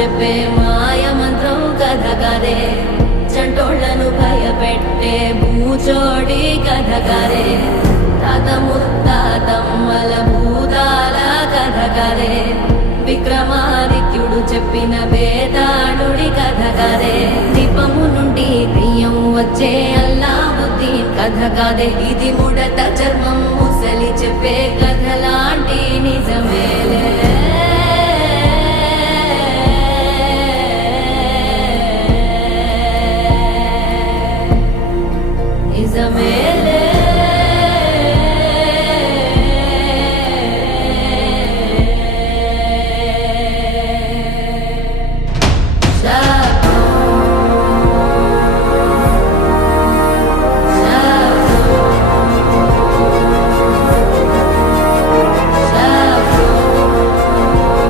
చెప్పే మాయ మంత్రం కథ కదే, చంటోళ్లను భయపెట్టే భూచోడి కథ కదే, తాత ముత్తాతమ్మల భూతాల కథ కదే, విక్రమాదిత్యుడు చెప్పిన వేదాళుడి కథ కదే, దీపము నుండి బియ్యం వచ్చే అల్లావుద్దీన్ కథ కదే, ఇది ముడత చర్మం ముసలి చెప్పే కథ లాంటి నిజమే.